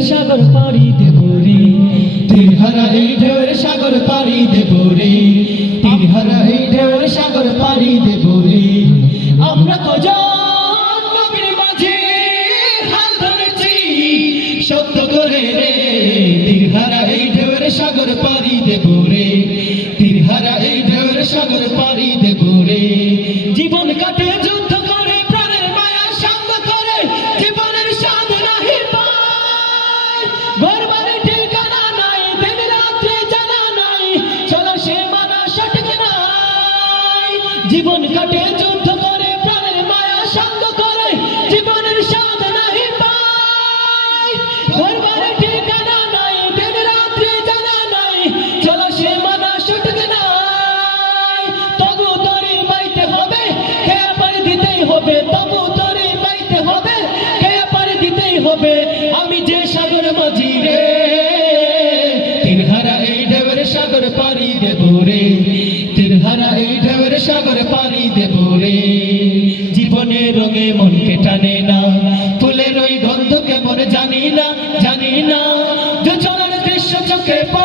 সাগর পাড়ি দেব জীবন কাটে যুদ্ধ করে প্রাণের মায়া সঙ্গ করে জীবনের স্বাদ নাহি পাই ঠিকানা রোগে মনকে টানে না। ফুলের ওই গন্ধকে পরে জানি না জানি না। দুজনের দৃশ্য চোখে পা